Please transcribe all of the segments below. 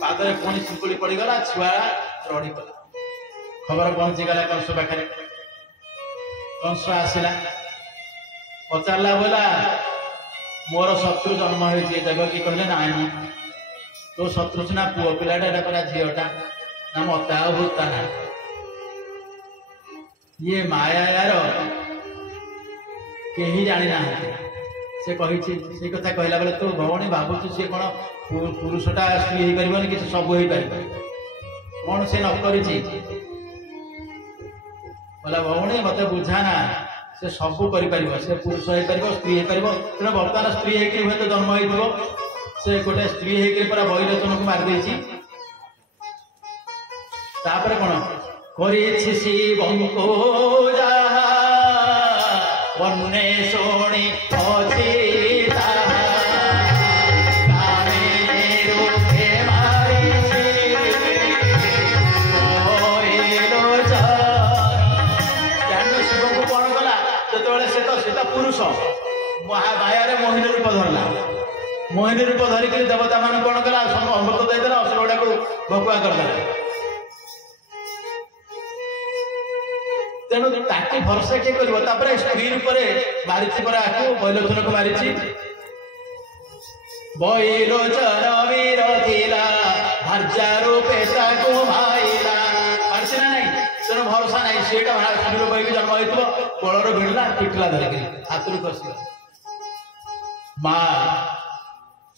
पादरे पुणी चिंकुड़ी पड़गला छुआ रड़ी कला खबर पहुंचीगला कंस पाखे कंस आसला पचारा बोला मोर शत्रु जन्म हो देवकी कहले ना तो शत्रु सीना पुओ पिलाटा पूरा झीटा ना मत आूता ना ये माया यार कहीं जानी ना से कही कथा कहला बेले तो भवनी भावुँ सी कौन पुरुषटा स्त्री हो पार कि सब हो पार कौन से नक बोला भवनी मत बुझाना से सब कर से पुरुष हो पार स्त्री हो पार तेना बर्तमान स्त्री हुए तो जन्म हो से गोटे स्त्री होकर पूरा बहिलोचन को मारिदे तापर कौन करिछि शिवं को जहा वन्ने सोणी अचिता काने रूपे मारिछि जान शिव को कौन कला जो से तो पुरुष माया मोहिनी रूप धरला मोहिनी रूप धरिक देवता मान कौन कला अमृत देदेला असुर गुड़ा को भकुआ करदेला तेणु ताकि भरोसा किए कर स्त्री रूप मारी बैलोचन को मारी बैलोचन वीर थिला भार्या रूपे माइला मारसी ना नहीं तेणु भरोसा नहीं सीटा स्त्री रूप जन्म हो कोलर भिड़ला पिटला धरिक हाथ रू खसी माँ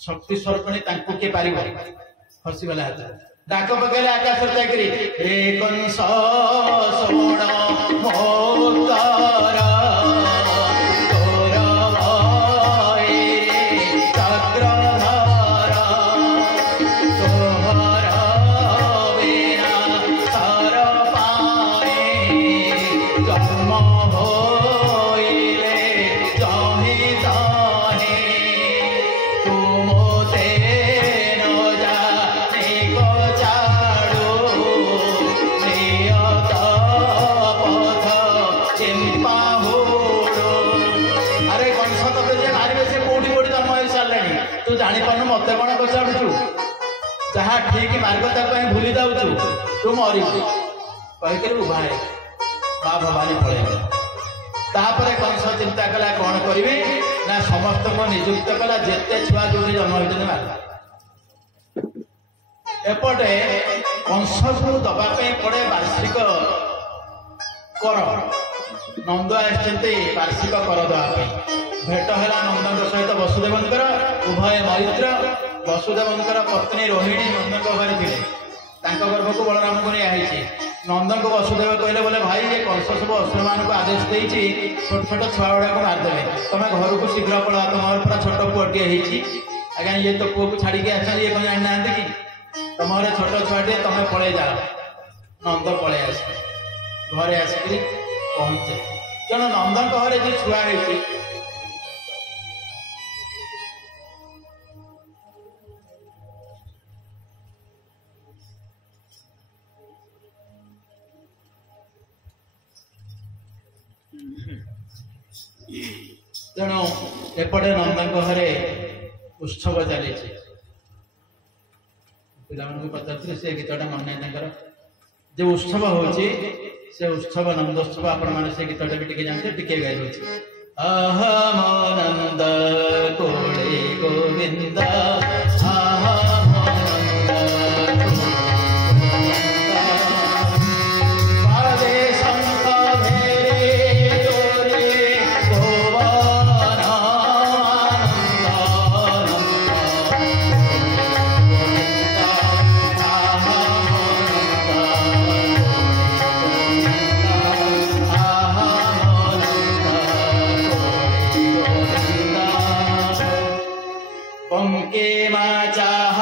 शक्ति स्वरूपणी किए पार खसीगला हाथ डाक पकड़े आकाश चाकरी रे कंस सोण मोक्तर तोर भये चक्रधर तोहर बिना तर पाए जन्म होइले जहि तहि तुमते न जाने तू जापार मत कौन पचाड़ू जहाँ ठीक मार्ग तक भूली जाऊँ तू मरीचु कहीकि उभाए माँ भवानी पलैला कंस चिंता कला कौन करी ना समस्त को नियुक्त कला जिते छुआ जो जन्म होते मार एपटे कंस को दवाई पड़े वार्षिक कर नंद आर्षिक कर दवाई भेट है नंदन सहित वसुदेवंकर उभय मैत्र वसुदेवंकर पत्नी रोहिणी नंदन घर थे गर्भ को बलराम को नहीं नंदन को वसुदेव कहले बोले भाई ये कंस सब असुर मान को आदेश देती छोट छोट छुआ गुड़ा को मारदे तुम घर को शीघ्र पड़ा तुम पूरा छोट पुअटे आज्ञा ये तो पुओ को छाड़ी आस ये कौन जाना कि तुम घर छोट छुआटे तुम पलि जाओ नंद पलि आस घरे आसिक पहुंचे तेणु नंदन घर जो छुआ है तेणु एपटे नंदन घरे उत्सव चली पिला पचार से गीतटा मन नहीं जो उत्सव होची से उत्सव नंदोत्सव आपण मैंने से गीतटा भी टिके जानते टिके गाई होची अहम नंद कोड़े गोविंद पंके मा चाह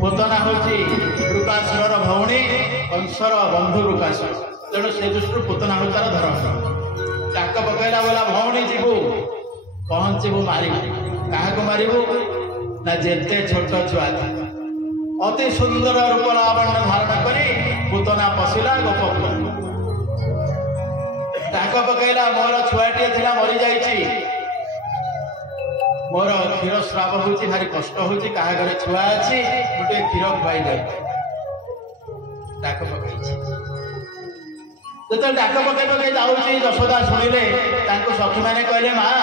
पूतना हूँ वृकासुर भौणी कंसर बंधु वृकासुर तेणु से दृष्टि पूतना हूँ तार धर्म डाक पकड़ा बोला भौणी जीवु पहुंचबू मारिबू क्या मारिबू ना जेते छोट छुआ अति सुंदर रूप लावण्य धारण कर पूतना पशिला गोपपुर डाक पकड़ा मोर छुआटे था मरी जाइए मोर क्षीर स्राव हो भारी कष्ट हो घर छुआ अच्छी गोटे क्षीर खुआई जाए डाक पकई जो डाक पकई पकई जाऊँगी यशोदा शुणिले सखी मैंने कहले माँ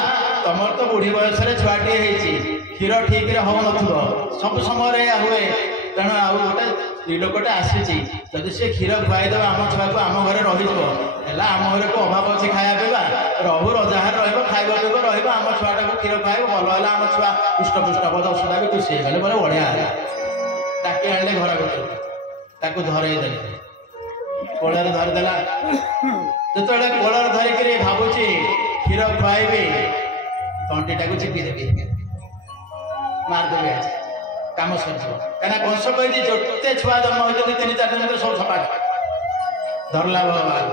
तुमर तो बुढ़ी बयस छुआटे क्षीर ठीक रे हो न सब समय हुए तेणु आउ गोटे स्त्री लोकटे आसी जदि से क्षीर खुआईदेव आम छुआ को आम घर रही आम घर को अभाव अच्छे खाया पीवा रहू रजार खाइबा पीब रहा आम छुआटा को क्षीर खाइब भल है आम छुआ पुष्टपुष्ट पद सुधा भी खुशी गले बोले बढ़िया डाकी आने घर भर धरईदे कोल धरदेला जो कोल धरिक भावुची क्षीर खुआईबी तंटीटा को चिपीदेवी मारदेवी आज काम सर कहीं कंस कही जोते छुआ जन्म होती 3-4 दिन सब सफा धरला भगवान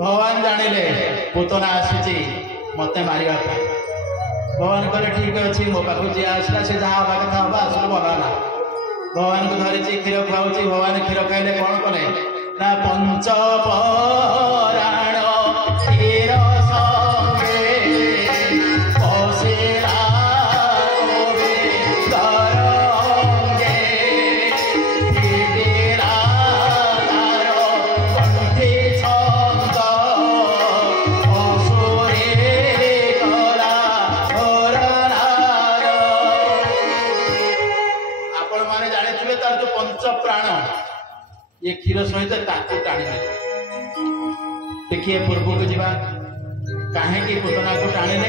भगवान जानिले पूतना आसी मत मारे भगवान कहले ठीक अच्छे मो पाक जी आसला से जहाँ हवा कथा हवा आसू भल है भगवान को धरी क्षीर खुआऊँ भगवान क्षीर खाइले कौन कले ना पंचपराण क्षीर ये क्षीर सहित टाणी देखिए पूर्व को जावा कहीं पूतना को टाणिले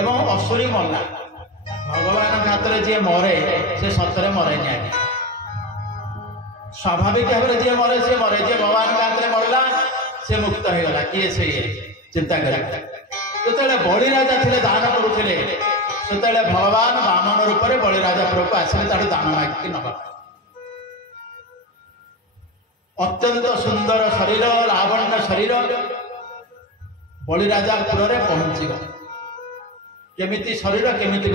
एवं असुरी मरला भगवान हाथ में जी मरे से सतरे मरे नहीं स्वाभाविक भाव में जी मरे से मरे जी भगवान हाथ में मरला से मुक्त हो गला किए से चिंता कर जो बड़ी राजा थे दान करुले से भगवान बामन रूप में बड़ी राजा पुर को आसिले दान मागिक नवा अत्यंत सुंदर शरीर लावण्य शरीर बड़ी राजा पुर में पहुंचीग केमिति शरीर केमिति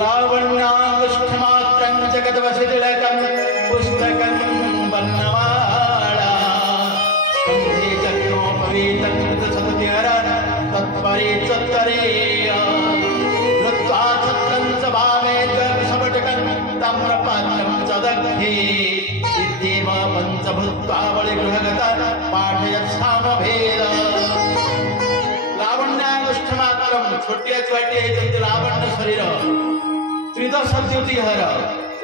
लावण्याष्टमात्रं जगद्वसितिलकं पुस्तकं वर्णमाला संधि चक्रोपवीतं सततिहरन् तत्परिचत्तरेय कृत्वा छत्रं च भावे विषवटकं ताम्रपात्रं च दग्धे देव पंचभूत्वा बलिगृहगता पाठयत् सामभेद लावण्याष्टमात्रं छोटिया छुआटे होती लावण्य शरीर त्रिदश द्युतिहर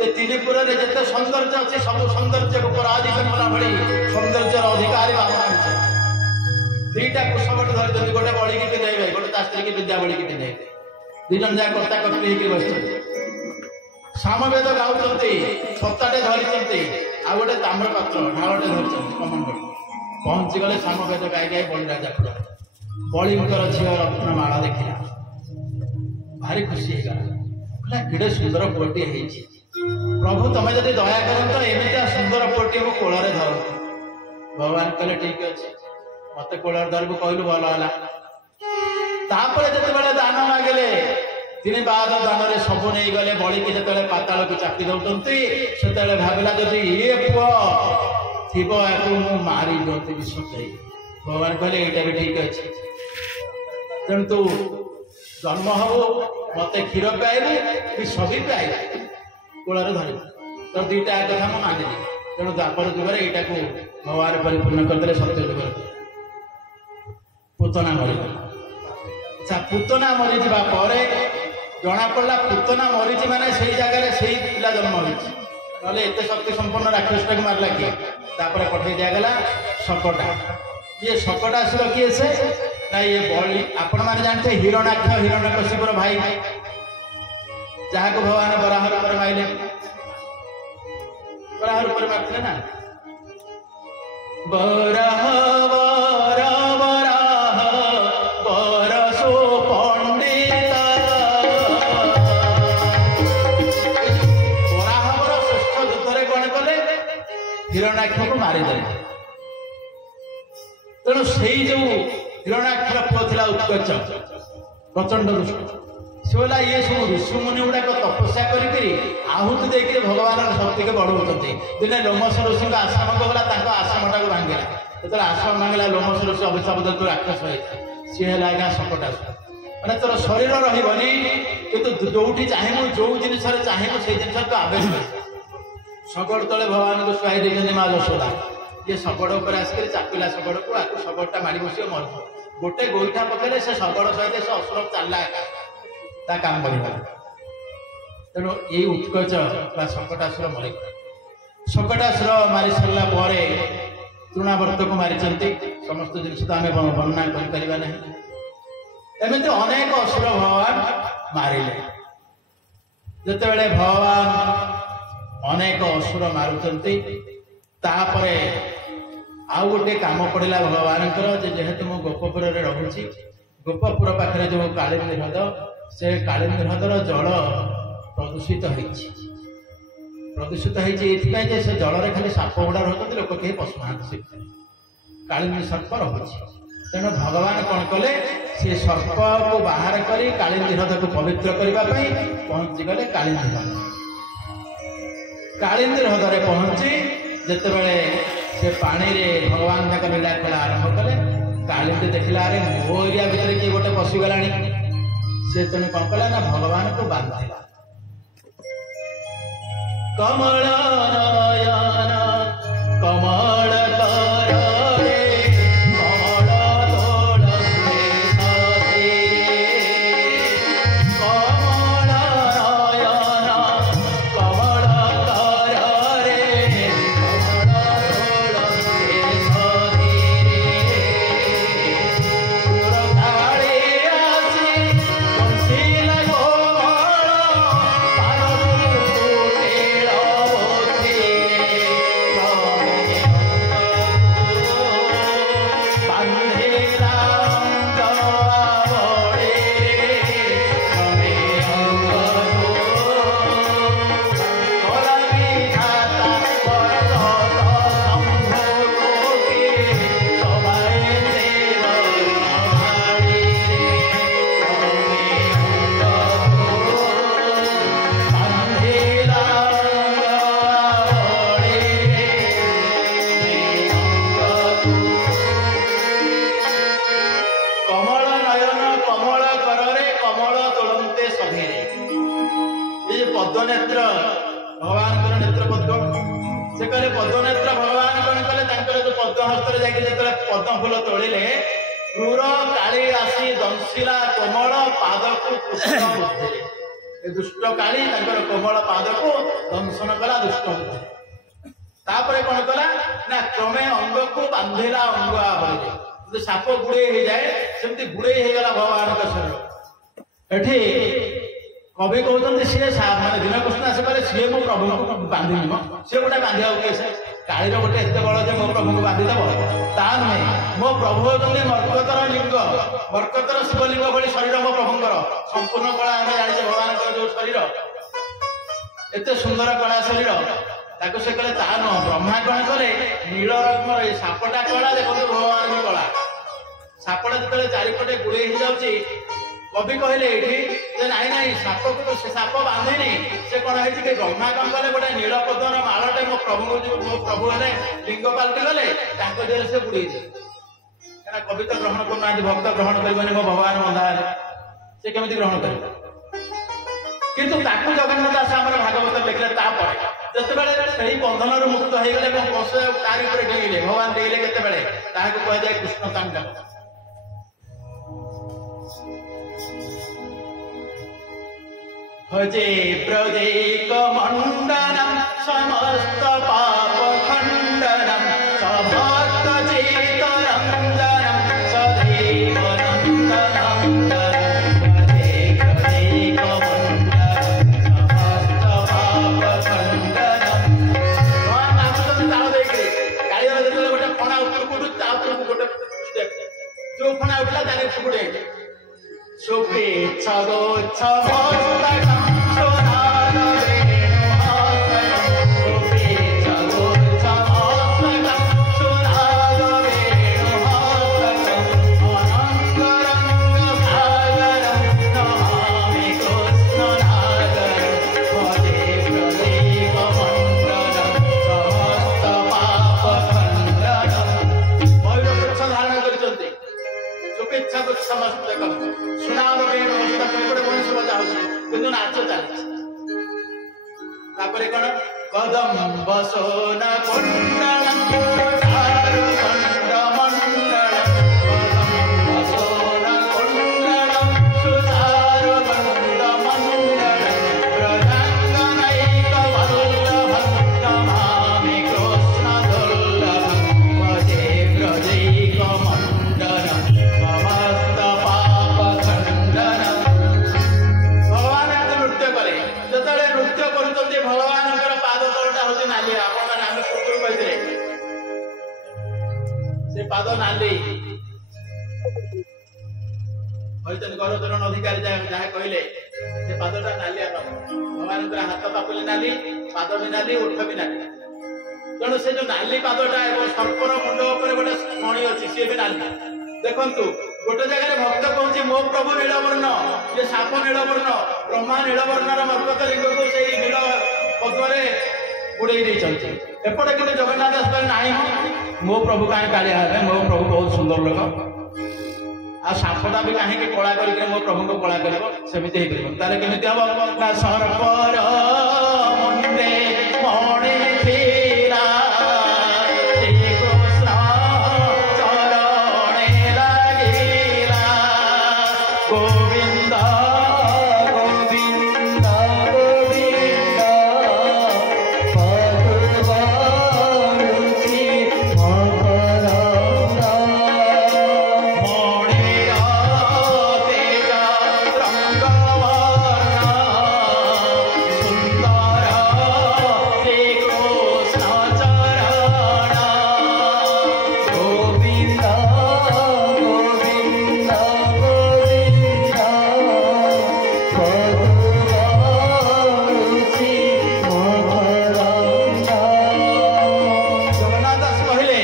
ये त्रिपुर में जिते सौंदर्य अच्छे सब सौंदर्य को पराजित कला भली सौंदर्य अधिकारी बाबा दुईटा कुशवट धरी गोटे बड़ी की पिंधे गोटे ता स्त्री की विद्या बड़ी की पिंधे दुजन जहाँ कर्ता कर्ती बस सामवेद गाँव छताटे धरी आ गोटे ताम्रपात्र ढालटे धरी कमन कर पहुंची गले सामवेद गाई गाई बड़ी राजा पुर बड़ींकर झील रत्नमाला देखला भारी खुशी होगा केड़े सुंदर पुअटे प्रभु तमें जब दया कर तो एमती सुंदर पुअटे को कोल धर भगवान कहले ठीक अच्छे मत कोल धरबू कहलु भल है जिते दान मागिले दिन बाद दान में सबू नहीं गले बड़ी की जो पाताल को चापी दौरान से भाविला जदि ये पुआ थी या मारी दौती सजाई भगवान कहले यहाँ भी ठीक अच्छे तेणु तू जन्म हबू मत क्षीर पाइबू विष भी पाइबू कूल धर तो दुईटा कथा मुझे मानिली तेणु द्वापर जुगे यहाँ को भगवान परिपूर्ण करदे सत्य जुग पूतना मरीगला अच्छा पूतना मरी जावा जना पड़ा पूतना मरीची माने से जगह से पिला जन्म हो एत शक्ति संपन्न राक्षसटा को मारला किए पठे दिगला शकटा ये शकटा आसला किए से ना ये बड़ी आपण मैंने जानते हिरणाक्ष हिरण्यकशिपुर भाई जहाँ को भगवान बराह रूप माइले बराह रूप मारते ना बराह बराह हिरण्याक्ष को मारिदेले तेणु से जो हिरण्याक्षर पुओ था उत्कच प्रचंड दुष्ट से ये सब ऋषिमुनि गुड़ाक तपस्या करी आहुति देकर भगवान शक्ति के बढ़ाऊँ दिने लोमस ऋषि आश्रम गला आश्रम टाक भांगला जो आश्रम भांगला लोमस ऋषि अभिशाप देतु राक्षस होता सी है आज्ञा शकटासुर मैंने तोर शरीर रही कि जो चाहू जो जिन चाहू से जिन तो आवेश शगड़ तले भगवान को शुआई देखते माँ यशोदा ये शगड़ उपर आसिक चापिला शगड़ को आपको शगड़टा माड़ी बस मर गोटे गोईठा पकड़े से शगड़ सहित से असुर चलला ता काम कर तेणु ये उत्कच शकटासुर मरे शकटासुर मारी सारा पर तृणावर्त को मारी समस्त जिन तो आम वर्णना कर एमती अनेक असुर भगवान मारिले जिते भगवान अनेक असुर मारुचंती तापरे आउ गोटे काम पड़ा भगवान जेहेतु मु गोपपुर रहुची गोपपुर पाखे जो कालिंदी ह्रद से कालिंदी ह्रदर जल प्रदूषित होती से जल में खाली साप गुड़ा रोकते लोक कहीं पशुना कालिंदी सर्प रहुची तेणु भगवान कौन कले से सर्प को बाहर कर कालिंदी ह्रद को पवित्र करने पहुंची गले कालिंदी ह्रद कालिंदी ह्रदे पहुंची जिते बड़े से पानी रे भगवान तक लीला खेला आरंभ कले कालिंदी देखला अरे मो एरिया भितर किए गोटे पशिगला से तेणु कौन कला ना भगवान को बांधिला कमल नयन कमल पद्मनेत्र भगवान नेत्र पद्म से कहले पद्मनेत्र भगवान कौन कले जो पद्म हस्त जो पद्म फूल तोड़िले क्रूर काली आसी दंशिला कोमल पाद को पुष्प बुद्धिले दुष्ट काली कोमल पाद को दंशन कला दुष्ट बुद्धि तापर कौन कला ना क्रमे अंग को बांधिला अंग आवले जो साप गुड़े हो जाए सेमती गुड़े हो गला भगवान का शरीर एठी कवि कहते सी माने दिन कृष्ण से कहे सी मो प्रभु को बांधिल सी गोटे बांधा कैसे कालीर गोटे एत बल जे मो प्रभु को बांधिदेव ता नुहे मो प्रभु होती मर्कतर लिंग मर्कतर शिवलिंग भली शरीर मो प्रभुंर संपूर्ण कला आम जाने भगवान जो शरीर एत सुंदर कला शरीर ताको से कहले ता नुह ब्रह्मा कौन कले नील रंगर सापटा कला देखो भगवान कला सापटा जो चारिपटे गुड़े हो जाऊँगी कवि कहले नाई नाई साप को साप बांधेनी से कौन है कि ब्रह्मा कौन कले गोटे नीलपद्मर मालटे मो प्रभु है लिंग पाल्टी गले देह से बुड़े क्या कवि तो ग्रहण करना भक्त ग्रहण कर मो भगवान बंधा से केमी ग्रहण कर किंतु ताकू जगन्नाथ दास आम भागवत लिखले जिते बंधन मुक्त हो गले तारी डेले भगवान डेले केते कहुए कृष्णकांड भजे प्रदेक मंडनम समस्त पाप खंडनम सभक्त चेत रंजनम सदैव नंदनम भजे प्रदेक मंडनम समस्त पाप खंडनम भगवान नाम ताल देखिए कालिया देखले गोटे फणा ऊपर को ता ऊपर गोटे जो फणा उठला ताने फुकुडे सुपे छगो छमस्तक सोनार वेणु हासय सुपे छगो छमस्तक କିନ୍ତୁ ନାଚ ଚାଲିଛି। ତାପରେ କଣ କଦମ୍ବ ସୋନା କୁଣ୍ଡଳମ୍ ଚାରୁ ଖଣ୍ଡ ମଣ୍ଡଳମ୍ କଦମ୍ବ ସୋନା କୁଣ୍ଡଳମ୍ ସୁଚାରୁ ଖଣ୍ଡ ମଣ୍ଡଳମ୍ ପ୍ରଜାଙ୍ଗନୈକ ବଲ୍ଲଭମ୍ ନମାମି କୃଷ୍ଣ ଦୁର୍ଲଭମ୍ ଭଜେ ବ୍ରଜୈକ ମଣ୍ଡଳମ୍ ସମସ୍ତ ପାପ ଖଣ୍ଡନମ୍। ଭଗବାନ ଏତେ ନୃତ୍ୟ କଲେ। ଯେତେବେଳେ ନୃତ୍ୟ କରୁଛନ୍ତି ଭଗବାନଙ୍କର ପାଦ ତଳଟା ହଉଛି ନାଲି। ଆପଣମାନେ ଆମେ ପୂର୍ବରୁ କହିଥିଲେ ସେ ପାଦ ନାଲି କହିଛନ୍ତି ଗୌରଚରଣ ଅଧିକାରୀ ଯାହା କହିଲେ ସେ ପାଦଟା ନାଲିଆ ଭଗବାନଙ୍କର ହାତ ପାପୁଲି ନାଲି, ପାଦ ବି ନାଲି, ଓଠ ବି ନାଲି। ତେଣୁ ସେ ଯୋଉ ନାଲି ପାଦଟା ଏବଂ ସର୍ପର ମୁଣ୍ଡ ଉପରେ ଗୋଟେ ମଣି ଅଛି ସିଏ ବି ନାଲି। ଦେଖନ୍ତୁ ଗୋଟେ ଜାଗାରେ ଭକ୍ତ କହୁଛି ମୋ ପ୍ରଭୁ ନୀଳବର୍ଣ୍ଣ, ଯେ ସାପ ନୀଳବର୍ଣ୍ଣ, ବ୍ରହ୍ମା ନୀଳବର୍ଣ୍ଣର ମର୍କତ ଲିଙ୍ଗକୁ ସେଇ ନୀଳ ପଦ୍ମରେ ବୁଡେଇ ଦେଇଛନ୍ତି। ଏପଟେ କିନ୍ତୁ ଜଗନ୍ନାଥ ଦାସ କହିଲେ ନାହିଁ ମୋ ପ୍ରଭୁ କାହିଁ କାଳିଆ ହେବେ, ମୋ ପ୍ରଭୁ ବହୁତ ସୁନ୍ଦର ଲୋକ, ଆଉ ସାପଟା ବି କାହିଁକି କଳା କରିକି ମୋ ପ୍ରଭୁଙ୍କୁ କଳା କରିବ, ସେମିତି ହେଇପାରିବ। ତାହେଲେ କେମିତି ହବ ନା ସର୍ପର ମୁଣ୍ଡେ ମଣି ଥିଲା ଶ୍ରୀକୃଷ୍ଣ ଚରଣେ ଲାଗିଲା ଗୋବିନ୍ଦ ଗୋବିନ୍ଦ ଗୋବିନ୍ଦ ପଦବାରୁଛି ମକରନ୍ଦ ମଣିର ତେଜ ରଙ୍ଗବର୍ଣ୍ଣ ସୁନ୍ଦର ଶ୍ରୀକୃଷ୍ଣ ଚରଣ ଗୋବିନ୍ଦ ଗୋବିନ୍ଦ ଗୋବିନ୍ଦ ପଦବାରୁଛି ମକରନ୍ଦ। ଜଗନ୍ନାଥ ଦାସ କହିଲେ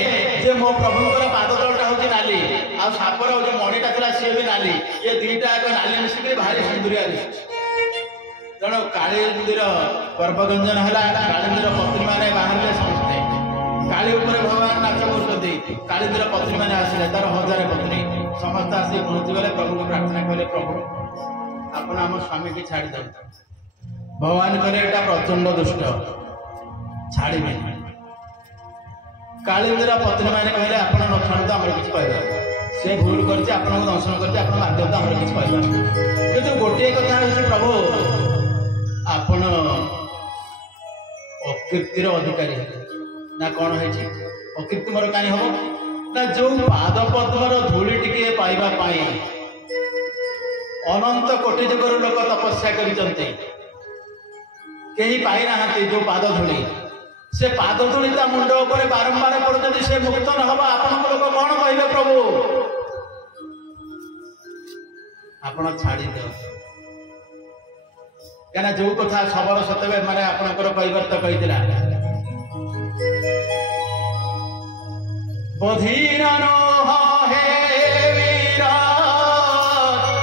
ଯେ ମୋ ପ୍ରଭୁଙ୍କର ପାଦ ତଳଟା ହଉଛି ନାଲି, ଆଉ ସାପର ଯୋଉ ମଣିଟା ଥିଲା ସିଏ ବି ନାଲି, ଏ ଦିଟା ଏକ ନାଲି ମିଶିକି ଭାରି ସୁନ୍ଦରିଆ ଦିଶୁଛି। ତେଣୁ କାଳୀନ୍ଦୀର ଗର୍ଭଗଞ୍ଜନ ହେଲା, କାଳୀନ୍ଦୀର ପତ୍ନୀମାନେ ବାହାରିଲେ ସମସ୍ତେ, କାଳୀ ଉପରେ ଭଗବାନ ନାଚ କରୁଛନ୍ତି। କାଳୀନ୍ଦୀର ପତ୍ନୀମାନେ ଆସିଲେ, ତାର 1000 ପତ୍ନୀ ସମସ୍ତେ ଆସି ପହଞ୍ଚିଗଲେ, ପ୍ରଭୁଙ୍କୁ ପ୍ରାର୍ଥନା କଲେ ପ୍ରଭୁ ଆପଣ ଆମ ସ୍ୱାମୀକି ଛାଡ଼ି ଦିଅନ୍ତୁ। ଭଗବାନ କହିଲେ ଏଟା ପ୍ରଚଣ୍ଡ ଦୁଷ୍ଟ, ଛାଡ଼ିବେନି। କାଳୀନ୍ଦୀର ପତ୍ନୀମାନେ କହିଲେ ଆପଣ ନ ଛାଡ଼ନ୍ତୁ ଆମର କିଛି କହିବାର, ସେ ଭୁଲ କରିଛି, ଆପଣଙ୍କୁ ଦର୍ଶନ କରିଛି, ଆପଣ ମାଧ୍ୟମରେ ଆମର କିଛି କହିବାର। କିନ୍ତୁ ଗୋଟିଏ କଥା ହେଉଛି ପ୍ରଭୁ ଆପଣ ଅକୀର୍ତ୍ତିର ଅଧିକାରୀ ହେଲେ ନା କଣ ହେଇଛି? ଅକୀର୍ତ୍ତି ମୋର କାହିଁ ହବ ନା ଯୋଉ ପାଦ ପଦ୍ମର ଧୂଳି ଟିକିଏ ପାଇବା ପାଇଁ ଅନନ୍ତ କୋଟି ଯୁଗରୁ ଲୋକ ତପସ୍ୟା କରିଛନ୍ତି, କେହି ପାଇନାହାନ୍ତି ଯୋଉ ପାଦ ଧୂଳି। ସେ ପାଦ ଧୂଳି ତା ମୁଣ୍ଡ ଉପରେ ବାରମ୍ବାର ପଡୁଛନ୍ତି, ସେ ମୁକ୍ତ ନ ହବ ଆପଣଙ୍କ ଲୋକ କଣ କହିବେ ପ୍ରଭୁ? ଆପଣ ଛାଡ଼ି ଦିଅନ୍ତୁ, କାହିଁକିନା ଯୋଉ କଥା ସବର ସତେବେ ମାନେ ଆପଣଙ୍କର କହିବାର ତ କହିଥିଲା ବଧୀର ନୋହ ହେ ବୀର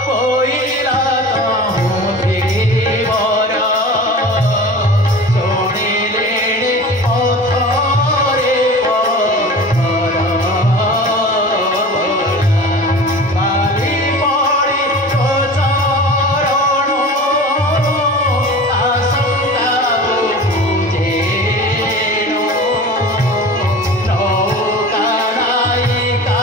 କୋଇଲା ତହୁଁ ଧୀବର ଶୁଣିଲେ ପଥରେ ପଥର କାଲି ପଡ଼ି ତୋ ଚରଣ ଆଶଙ୍କା ବୁଝେନ ନୌକା ନାୟିକା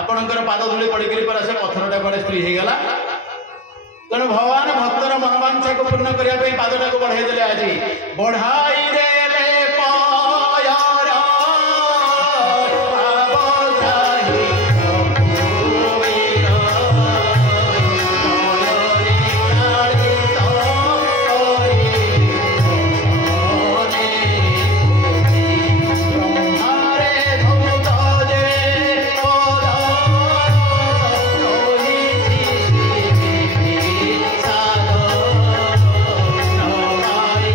ଆପଣଙ୍କର ପାଦ ଧୂଳି ପଡିକିରି ପରେ ସେ ପଥରଟା କୁଆଡେ ସ୍ତ୍ରୀ ହେଇଗଲା। ତେଣୁ ଭଗବାନ ଭକ୍ତର ମନୋବାଞ୍ଛାକୁ ପୂର୍ଣ୍ଣ କରିବା ପାଇଁ ପାଦଟାକୁ ବଢାଇ ଦେଲେ। ଆଜି ବଢାଇ ଦେଲେ ପୟର ପାବଗ୍ରାହୀ ପ୍ରଭୁବୀର ନୟନେ ଲାଳିତ କରି ବ୍ରହ୍ମାରେ ଧୂତ ଯେ ସାଦ ନବାଇ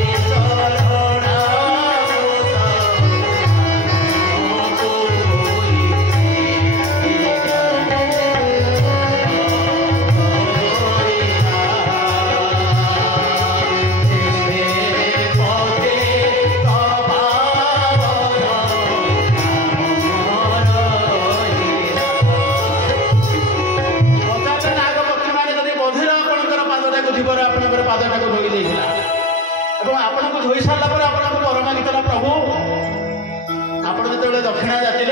को धोई सारा पर आपको वर मागिला प्रभु आप जो दक्षिणा जाते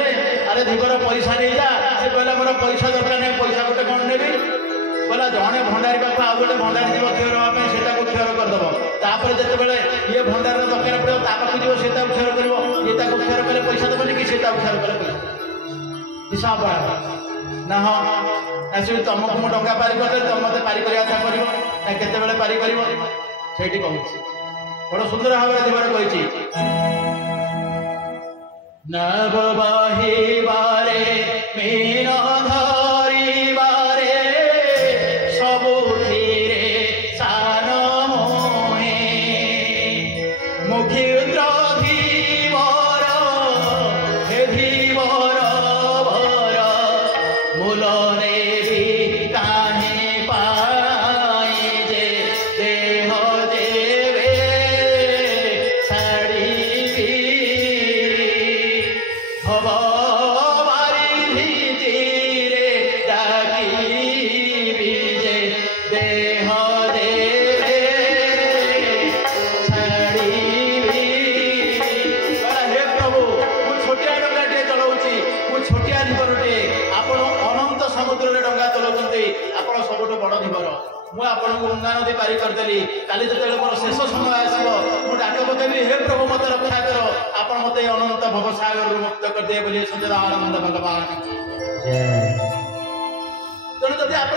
अरे धीवर पैसा नहीं जा कहला मोर पैसा दरकार नहीं पैसा गोटे कौन नेबी कहला जड़े भंडारी पाख आउ गोटे भंडारी जीव क्षीर हाँपी से क्षीर करदेव तापर जिते ये भंडार दरकार पड़ो पाखक जीव से क्षीर कर ये क्षीर कले पैसा देवनी कि क्षीर कले पैसा हिसाब ना हाँ ना सी तुमको मुझे टंका पारि कर तुम मत पारि कर ना केत पारि कर बड़ सुंदर भाव धीवर कही नव बहिबारे मीन धरिबारे सबुथिरे सान मोहे मुखिद्र धीवर हे धीवर वर मूलने भी काहे पाई जे देह देवे छाड़ी गंगा नदी पारि करदेली काली जो मोर शेष समय आसो मुझे डाक पकेबी हे प्रभु मत रक्षा कर आप मत अनंत भवसागर मुक्त करदे बोली सच्चिदानंद भगवान तेणु जब आप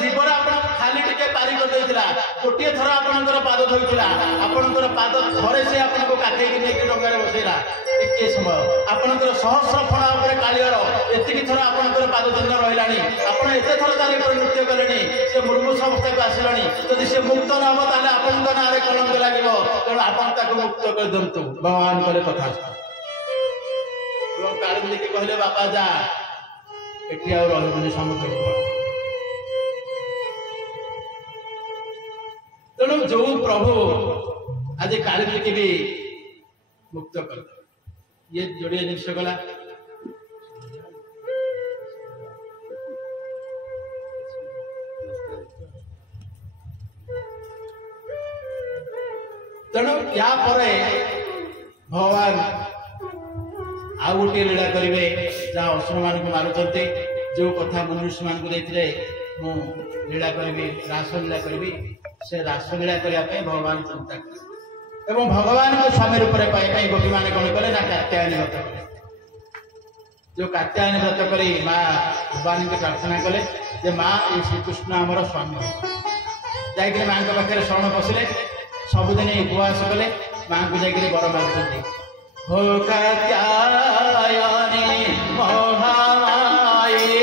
जीवन आप खाली टे पारि करदेला गोटे थर आपंकर पाद धोईला आपंकर पाद थरे से आपको काखेक नहीं डंगार बसैला टे समय आपंकर सहस्र फणा कालियर एति थर आपंकर पाद चिन्ह रही आप एत थर तार नृत्य कले से मुर्मूष अवस्था को आसिलानी जदि से मुक्त न हम ताले आपन ना कलंक लगे तेणु आप मुक्त कर दिंतु भगवान कले कथा काली कहले बापा जा एटी आ रही समुद्र तेणु जो प्रभु आज काली की भी मुक्त कर ये जोड़िए जिनस गला तेणु या भगवान आउ गोटे लीला करेंगे जहाँ असुर मान को मारुंट जो कथा मनुष्य मान को देते मु लीला करी रासलीला करी से रासलीला करने भगवान चिंता करें एवं भगवान को स्वामी रूप में पाइबा गोपी मैंने कौन कले ना कात्यायनी व्रत कले जो कात्यायनी व्रत कर माँ भगवान को प्रार्थना कले जे माँ ये श्रीकृष्ण आमर स्वामी जाकर माँ के पाखे शरण पशिले सबुदिन उपवास कले माँ को जाकर वर मागुंट हो कात्यायनी महामाये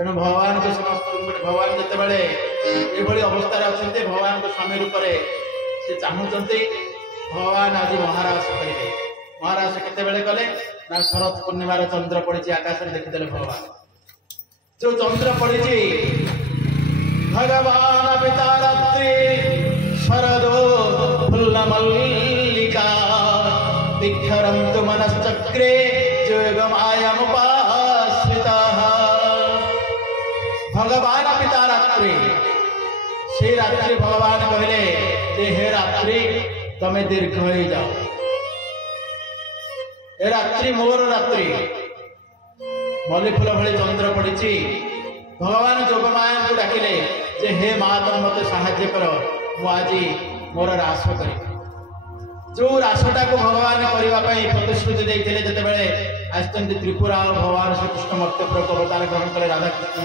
तेणु भगवान को समस्त भगवान जिते ये अवस्था अच्छा भगवान को स्वामी रूप से चाहते भगवान आज महारास करेंगे महारास केते कले ना शरद पूर्णिमार चंद्र पड़ी आकाश में देखीदे भगवान जो चंद्र पड़ी भगवान पिता रात्रि शरदो फुल्ल मल्लिका विक्षरन्तु मनश्चक्रे जोगमायमुपाश्रिता भगवान पिता रात्रि से रात्रि भगवान कहले जे हे रात्रि तमे दीर्घ हो जाओ ए रात्रि मोर रात्रि मल्ली फूल भली चंद्र पड़ी भगवान जोगमाया को डाकिले जे हे माँ तुम मत साहाय्य कर मुझे मोर रास कर जो रासटा को भगवान करने प्रतिश्रुति देते जिते आसते त्रिपुरा भगवान श्रीकृष्ण मर्त्य अवतार ग्रहण कले राधाकृष्ण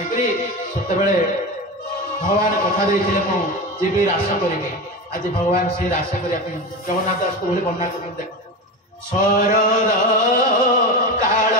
होकर भगवान कथा देते मुझे रास करी आज भगवान से रास करने जगन्नाथ दास को वर्णना कर देख शरद काल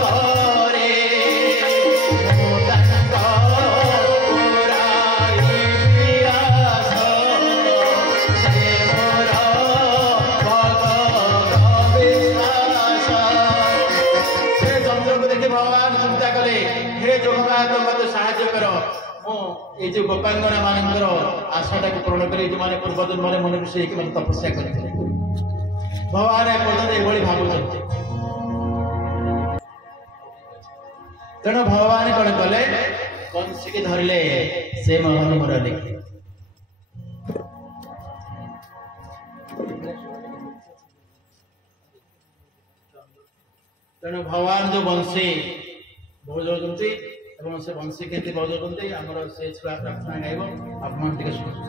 ଘରେ ମୁଁ ତାଙ୍କ ପୁରାଇ ବିଳାସ ସେ ମୋର ଭଗତ ବିଶ୍ୱାସ। ସେ ଚନ୍ଦ୍ରକୁ ଦେଖି ଭଗବାନ ଚିନ୍ତା କଲେ ହେ ଜଗନ୍ନାଥ ମୋତେ ସାହାଯ୍ୟ କର ମୁଁ এই যে ଗୋପାଙ୍ଗନା ମାନଙ୍କର ଆଶାଟାକୁ ପୂରଣ କରି ଯେଉଁମାନେ ପୂର୍ବ ଜନ୍ମରେ ମନେ ଋଷି ହେଇକି ମାନେ ତପସ୍ୟା କରିଥିଲେ ଭଗବାନ ଏପର୍ଯ୍ୟନ୍ତ ଏଭଳି ଭାବୁଛନ୍ତି। ତେଣୁ ଭଗବାନ କଣ କଲେ ବଂଶୀକି ଧରିଲେ ସେ ମୋହନ ମୁରଲି। ତେଣୁ ଭଗବାନ ଯୋଉ ବଂଶୀ ବଜାଉଛନ୍ତି ଏବଂ ସେ ବଂଶୀ କେମିତି ବଜାଉଛନ୍ତି ଆମର ସେ ଛୁଆ ପ୍ରାର୍ଥନା ଗାଇବ ଆପଣ ଟିକେ ଶୁଣନ୍ତୁ।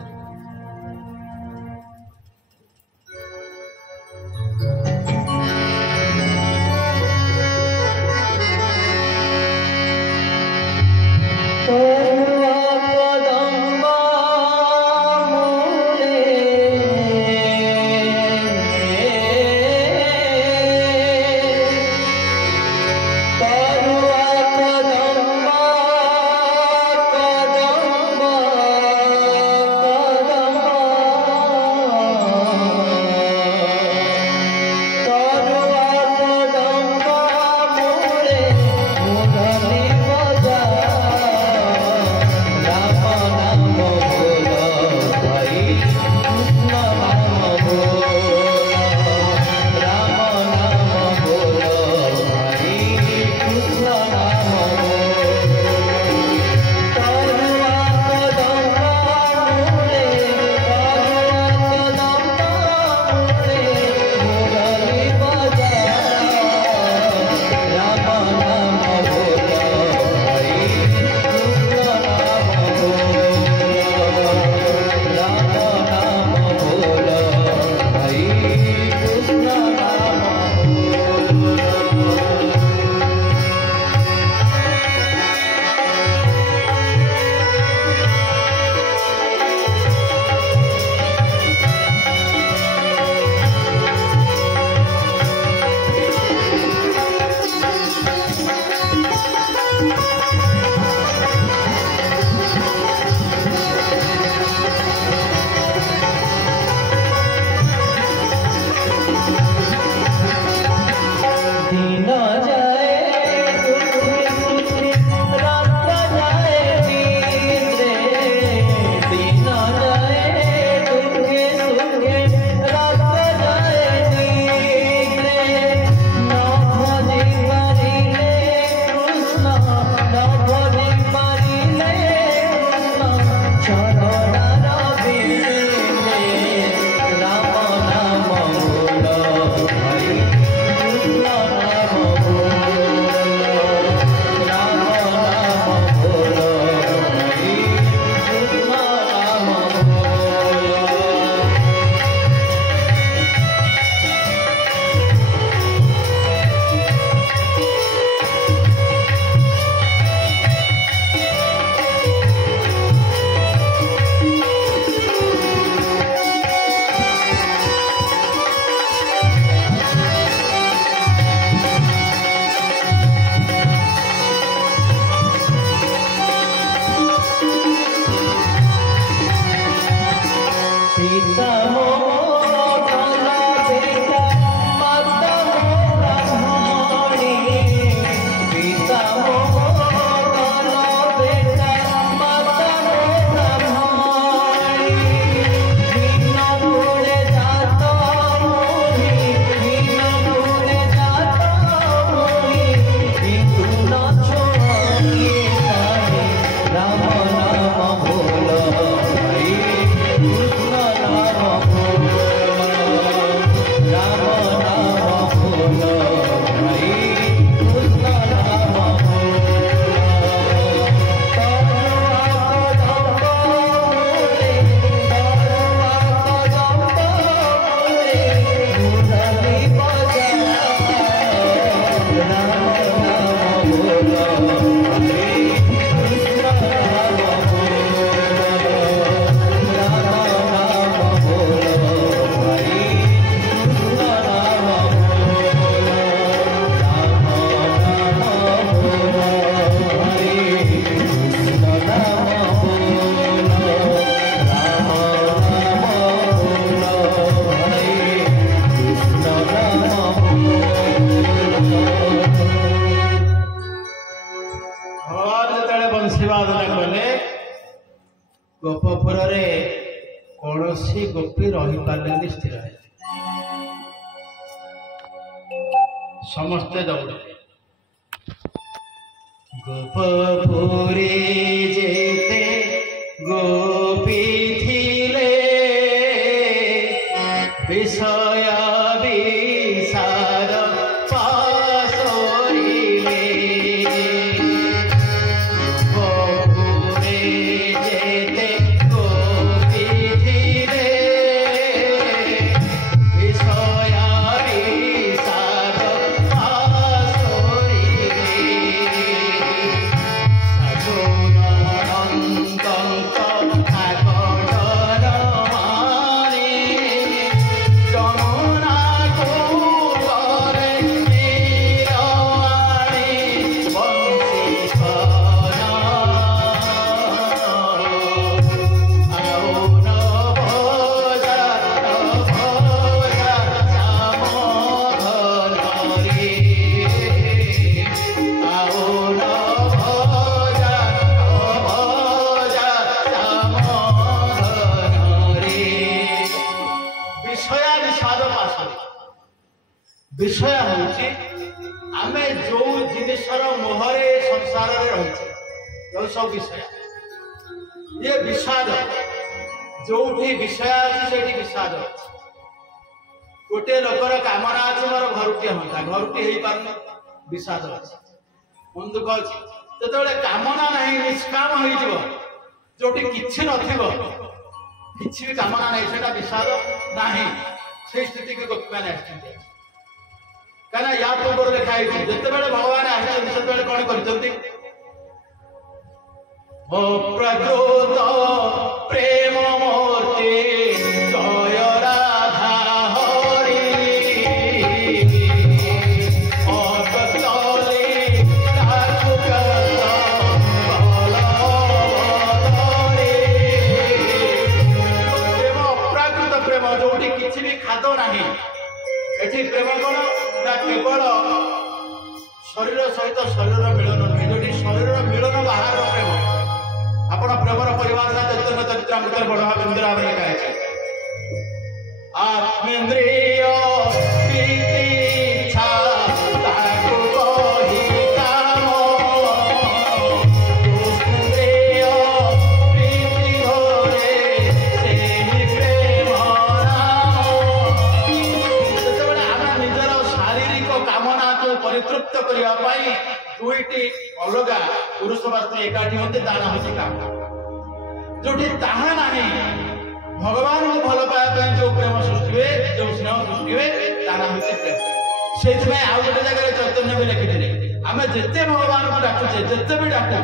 Bye. गोपपुर कौन गोपी रही पारे स्थिर है समस्ते दौड़े गोपपुरी जेते गोपी थिले विषय विषाद पासोरिले गोपपुरी जेते गोपी थिले विषय विषाद पासोरिले विषय हूँ आम जो जिनसर मोहरे संसार रही जो सब विषय ये विषाद जो विषय अच्छी से विषाद अच्छे गोटे लोकर कामना अच्छे मोर घरटी हाँ घरटी हो पार विषाद अच्छे मन दुख अच्छे जो कामना ना निष्काम हो जो कि किसी भी कामना नहीं से विषाद ना से स्थिति को गोपी मैंने कहीं या पूर्व लिखाई जिते भगवान आते कौन कर प्रकृत प्रेम मूर्ति जय राधा हरि अप्राकृत प्रेम जो किसी भी खाद ना ये प्रेम कौन केवल शरीर सहित शरीर मिलन नुहे जो शरीर मिलन बाहर प्रेम आपण प्रेमर परिभाषा चैतन्य चरित्रामृत बड़ बिंदु भाव लिखा है आत्मेन्द्रिय प्रीति ताकु कहि काम इंद्रिय प्रीति होरे सेहि प्रेम परितृप्त करने दुईटी अलग पुरुष व स्त्री एकाठी होते ताना होची काम जो ताहा नहीं भगवान को भल पाया जो प्रेम सृष्टि हुए जो स्नेह सृष्टि हुए ताना होची प्रेम से आउ गोटे जगह चैतन्य भी लिखिले आम जिते भगवान को डाकुचे जिते भी डाकू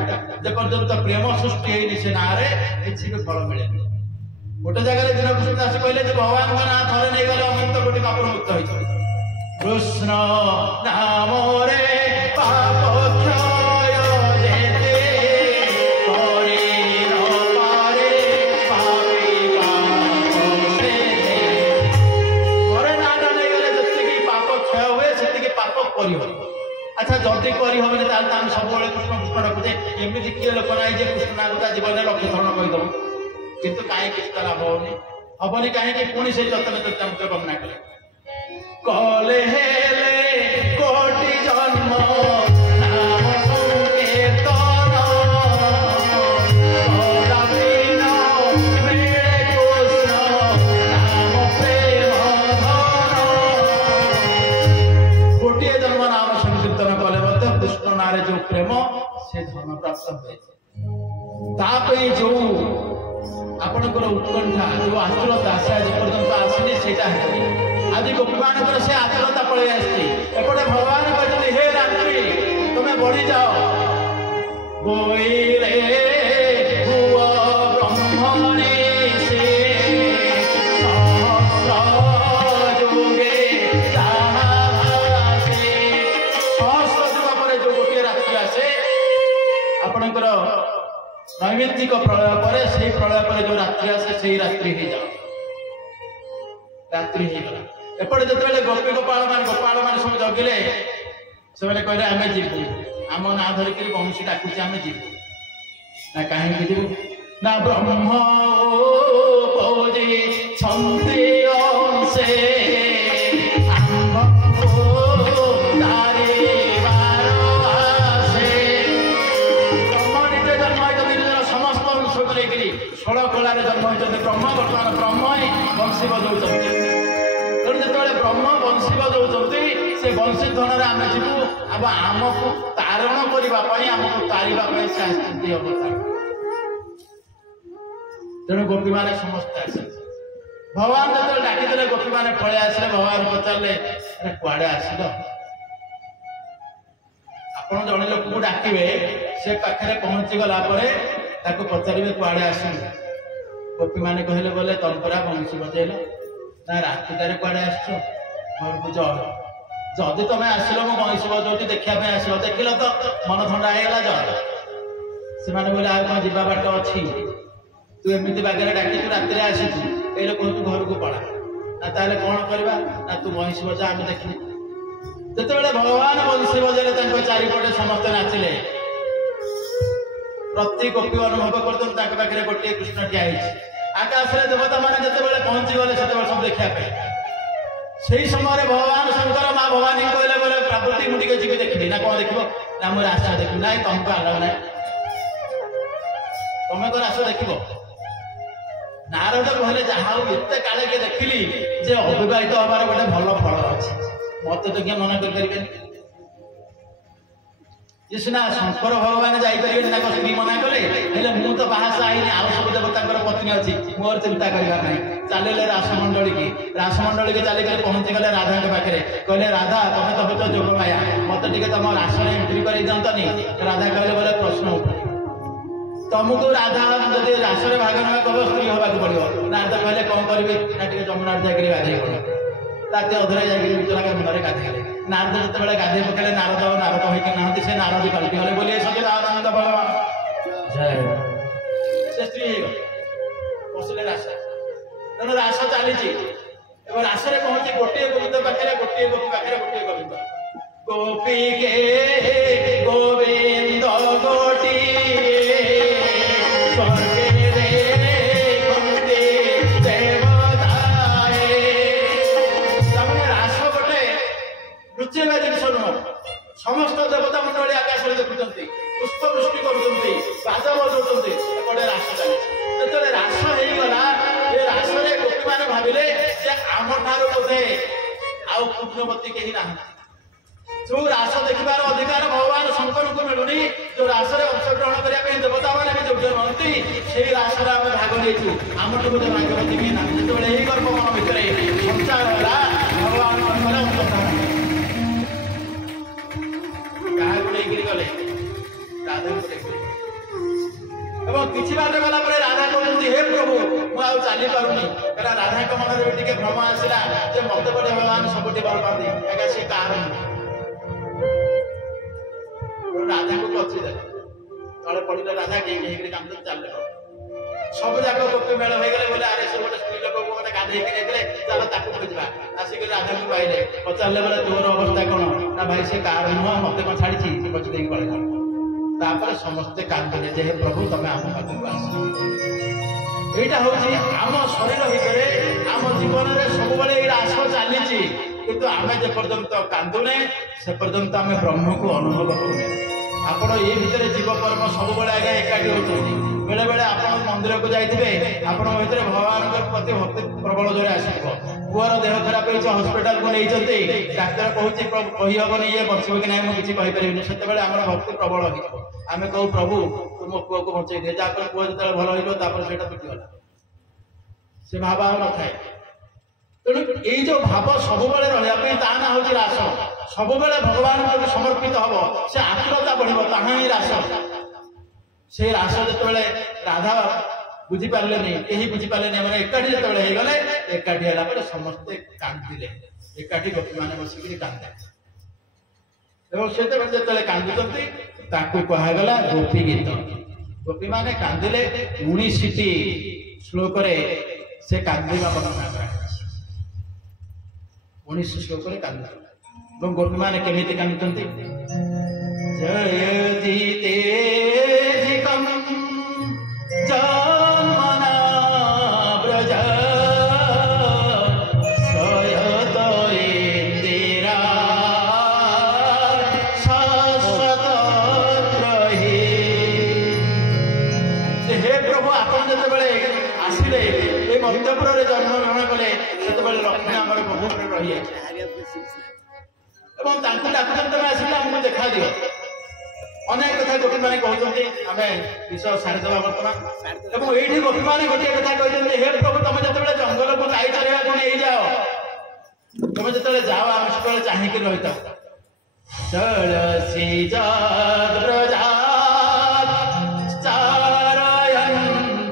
जे पर्यंत प्रेम सृष्टि होनी से ना किसी भी फल मिले गोटे जगह दिन कृष्ण दास कहले भगवान का ना थरे नहीं गले अनंत कोटि पाप मुक्त हो कृष्ण नाम रे पाप क्षय जेते शरीर पारे पापी पाप से घरे नाटा नहीं गले जति पाप क्षय हुए से पाप करी हो अच्छा जदि करी हम सब कृष्ण कृष्ण रखुचे एमती किए लोक ना कृष्ण नाम जीवन लक्ष्य थरण कहीदेव कितु कहीं किसी लाभ होनी हेनी कहीं पुणी से चैतन्य चरित्रामृत वर्णना कले कले हेले कोटि जन्म नाम संकीर्तन कदापिन मिले कृष्ण नाम प्रेम धन गोटे जन्म नाम संकीर्तन कले कृष्ण नारे जो प्रेम से धन प्राप्त हुए जो आपणकर उत्कंठा जो आतुरता से आज पर्यंत आसनी से आज गोपीमान से आतुरता पलि एपटे भगवान कहते हे रात्रि तुम्हें बढ़ी जाओ बोले हुआ ब्रह्मणे से सहस्र जुगे सहस्र जुग पर जो गोटे रात्रि आसे आपणकर नैमित्तिक प्रलय पर से प्रलय पर जो रात्रि आसे से रात्रि ही जाओ रात्रि ही गला एपटे जो गोपी गोपाल मान सब जगिले से कहले आम जीवु आम ना धरिक कौन डाकुचे आम जीवु ना कहीं जीवु ना ब्रह्म पौजी छंदे अंशे षोल कलार जन्म होती ब्रह्म बर्तमान ब्रह्म ही बंशी बजाऊँ तेणु जो ब्रह्म बंशी बजाऊँ से बंशी ध्वनि आम जीवु अब आमको तारण करने आमको तारिबा से आसती अवस्था तेणु गोपी मैंने समस्ते आस भगवान जो डाकिदे गोपी मैंने पलि आसे भगवान पचारे कुआड़े आसिल आप जड़े लोक को डाकिबे से पाखे पहुंची गला पचारे कुआड़े आस गोपी मैंने कहले बोले तुम पूरा बंशी बजेल ना रातिटार कुआड़े आस घर को जदि तुम आसिल मो बंशी बजाऊँ देखा आस देखिल तो मन थंडा होगा जल से बोले आ कौन जा बाट अच्छी तू एमती बागे डाकी तू रात आसू ये कह तू घर को पड़ा ना ताले कौन करवा ना तू बंशी बजा आम देखी जो भगवान बंशी बजेले चारिपटे समस्ते नाचिले प्रति गोपी अनुभव करते गोटे कृष्ण ठिया आकाश में देवता मैंने जिते पहुंची गले सब देखापी से समय भगवान शंकर माँ भवानी कहले बोले प्रकृति मुझे जी देखी ना कौन देख ना मोर आशा देख ना तुमको आल ना तुम्हें कौन आशा देख नारद कहले जहाँ एत काले किए देखिली जे अविवाहित हबार गोटे भल फल अच्छे मत तो क्या मना करें ये सीना शंकर भगवान जापर ना कहीं मना कले मु तो बाहर आईनी आउ सब देवता पत्नी अच्छी मोर चिंता करवा ना चलिए रासमंडली की चलिए पहुंची गले राधा के पाखे कहले राधा तुम तो हूँ जोग माया मत टे तुम रासन एंट्री कर दिंतनी राधा कहले बोले प्रश्न उठे तुमको राधा जब रासरे भाग ना कह स्त्री हवा पड़ो नारद कहले कौन करी ना टे जमुना जाकर गाधे पड़ रात अधरे जाकर मुंडे गाधे नारद जो गाधे पकड़े नारद नारद होती ना से नारद पलटि गले बोले सचिदानंद भगवान जय से स्त्री बसले रास तेणु रास चली रासरे पहुंची गोटे गोविंद पाखे गोटे गोपी पाखे गोटे गोविंद गोपी के गोविंद गोटी लुचेगा जिन समस्त देवता मंडली आकाश में देखुं पुष्प वृष्टि करा बजाऊँ एपटे रास चली जो रास होगला ये रास गोपी मैंने भाविले आम ठार बोधे आउ पुण्यवती कहीं ना जो रास देखार अधिकार भगवान शंकर को मिलूनी जो रास अंशग्रहण करने देवता मैंने भी योग्य नुहति से रास आम भाग नहीं आम तो गोटे भाग्यवती कहीं ना जो यही गर्भ मन भितर संचार है भगवान गले राधा किसी बात गला राधा कहते हे प्रभु मुझे चली पारूनी राधा मन में भ्रम आसला मत पड़े भगवान सबुठी भल पाती आगे सी कारण राधा को पची दे तले पड़े राधा कहीं काम चल सब जाक गोपी मेल हो गले बोले अरे से गोटे स्त्री लोक को गोटे गाधे चल ताकू खोजा आसिक राधा को पाइले पचारे बोले तोर अवस्था कौन ना भाई से कार नुह मत कौन छाड़ी से पची देख पड़े समस्ते कांदे जे प्रभु तुम आम पाखक आस यहाँ हूँ आम शरीर भितर आम जीवन में सब रास चली किंतु आम जे पर्यंत कांदुने से पर्यंत आम ब्रह्म को अनुभव करूने आपण ये भितर जीव कर्म सब आगे एकाठी होती बेले बेले आप मंदिर को जाइए आपण भर भगवान प्रति भक्ति प्रबल जोर आस पुअर देह खराब हो हस्पिटाल को नहीं डाक्तर कहूँ कहीहबनी ये बचब कि ना मुझे कहीपरि से आम भक्ति प्रबल हो आम कहू प्रभु तुम पुआ को बचे दिए जहाँ पुआ जो भल होता से तुटिगला से भाव आ न थाए तेणु ये जो भाव सब रही ता ना हूँ रास सब भगवान को समर्पित हम से आत्मता बढ़ ताहा ही रास से रास जो राधा बुझीपारे कहीं बुझीपारे मैंने एकाठी जो गले एकाठी है समस्ते कांदिले एकाठी गोपी मैंने बसिक कांदे से जो कांदुंट कहगला गोपी गीत गोपी मैंने कांदिले 19टी श्लोक से कांदा वर्णना कर 19 श्लोक कांदा गोपी मैंने केमी कांदुंट जय जीते जय बढ़िया एवं डाकुन तुम आसिक आमको देखा दियो अनेक कथा गोपी मैंने कहते आम विषय सारीदेवा बर्तमान और ये गोपी मैंने गोटे कथा कहते हे प्रभु तुम जो जंगल को गाई चलवा को नहीं जाओ तुम जो जाओ आम से चाहिए रही था तुलसी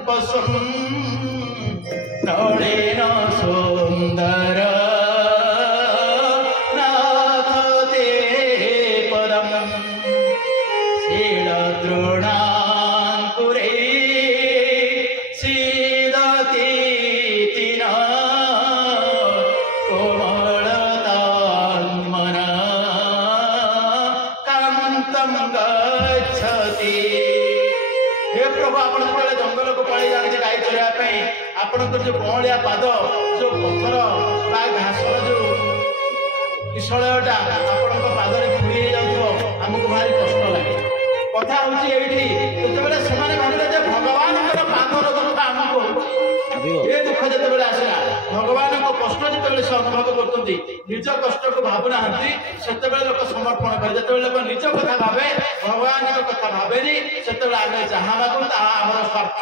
पशुम नळेन सुंदर नाथ ते परम शील द्रोणांकुरे सीदति तीना कोमलतान्मना कांतम गच्छति हे प्रभु आपण जंगल को पड़े जाने गाई चलने आपणकर जो कौलिया पाद जो पथर बा घास जो किशलयटा आपण पादरे खुड़ी जाऊँ आमको भारी कष्ट लगे कथा हूँ ये से भाविले भगवान पादर दुख आमको ये दुख जो आसला भगवान कष्ट जो से अनुभव करते निज कष्ट को भावुना से लोक समर्पण करे जो लोक निज कथा भावे भगवान कथा भावेनि से आम जहाँ मागू आम स्वार्थ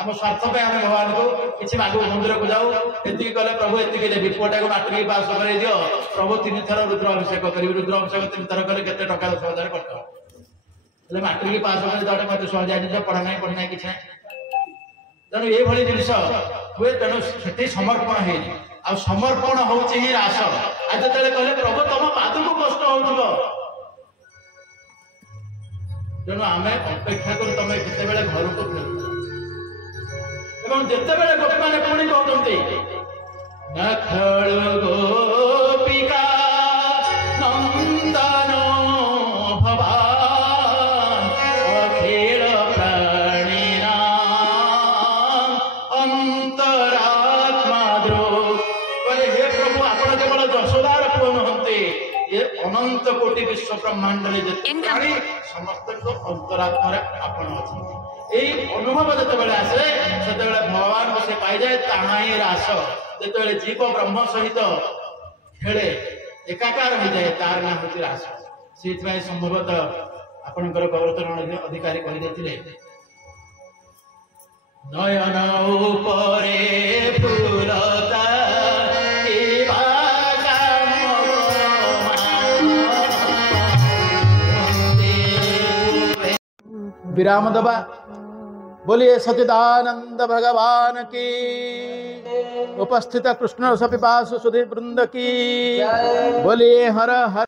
आम स्वार्थ पे आम भगवान को किसी मागू मंदिर को जाऊ ये कले प्रभु ये देवी पुआटा को माटी पास कर दियो प्रभु 3 थर रुद्राभिषेक करी रुद्राभिषेक 3 थर कले के 10,000 खर्च माट्रिक पास कर मत सहज पढ़ा ना पढ़ना कि तेणु ये जिनस हुए तेणु से समर्पण है आ समर्पण हूँ ही रास आज जो कहले प्रभु तुम पाद को कष्ट हो तेणु आम अपेक्षा कर तुम केत घर को फेर जिते बड़े गोपी मैंने पुणी कहते नखल गोपिका नंदन भवान अखिल प्राणिना अंतरात्मा द्रोह हे प्रभु आपण केवल जशोदार पुओ नुहंती ये अनंत कोटि विश्व ब्रह्मांड प्राणी समस्त अंतरात्मा आपण अच्छे यही अनुभव जो आसे से भगवान को से पाई जाए ताहा ही रास जो जीव ब्रह्म सहित खेले एकाकार हो जाए तार ना हूँ रास से संभवतः आपणकर प्रवर्तन अधिकारी कही नयन उपरे फूलता विराम दबा बोलिए सच्चिदानंद भगवान की उपस्थित कृष्ण सपिपासु सुधि वृंद की बोलिए हर हर